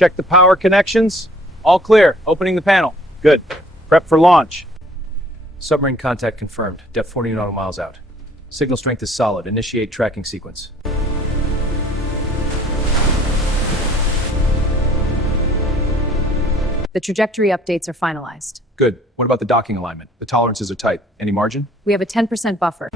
Check the power connections. All clear. Opening the panel. Good. Prep for launch. Submarine contact confirmed. Depth 40 nautical miles out. Signal strength is solid. Initiate tracking sequence. The trajectory updates are finalized. Good. What about the docking alignment? The tolerances are tight. Any margin? We have a 10% buffer.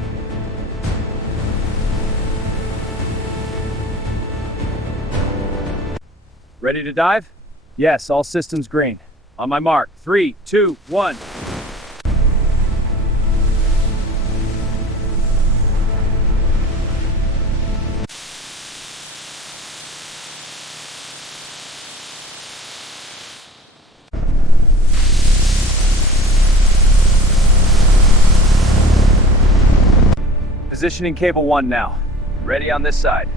Ready to dive? Yes, all systems green. On my mark. 3, 2, 1. Positioning cable 1 now. Ready on this side.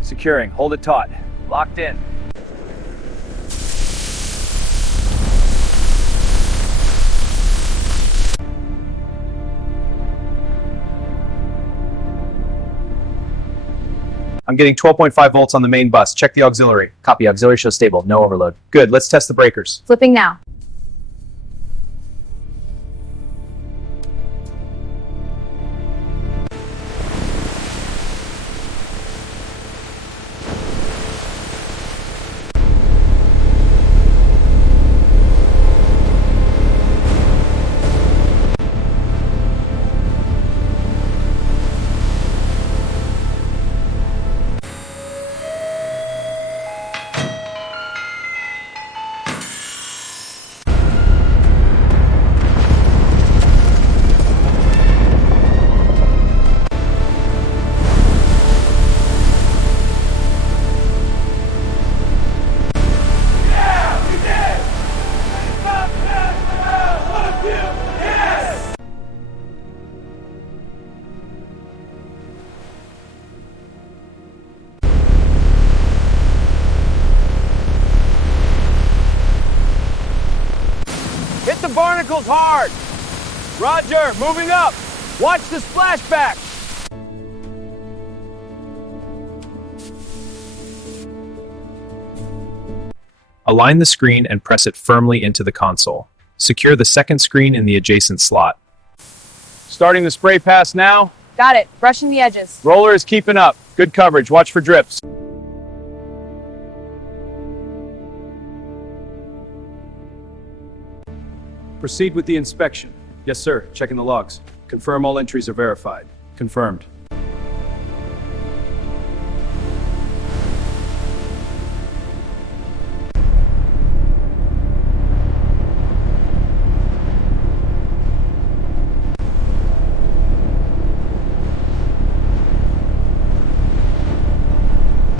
Securing. Hold it taut. Locked in. I'm getting 12.5 volts on the main bus. Check the auxiliary. Copy. Auxiliary shows stable. No overload. Good. Let's test the breakers. Flipping now. Hit the barnacles hard! Roger, moving up! Watch the splashback! Align the screen and press it firmly into the console. Secure the second screen in the adjacent slot. Starting the spray pass now. Got it. Brushing the edges. Roller is keeping up. Good coverage. Watch for drips. Proceed with the inspection. Yes, sir. Checking the logs. Confirm all entries are verified. Confirmed.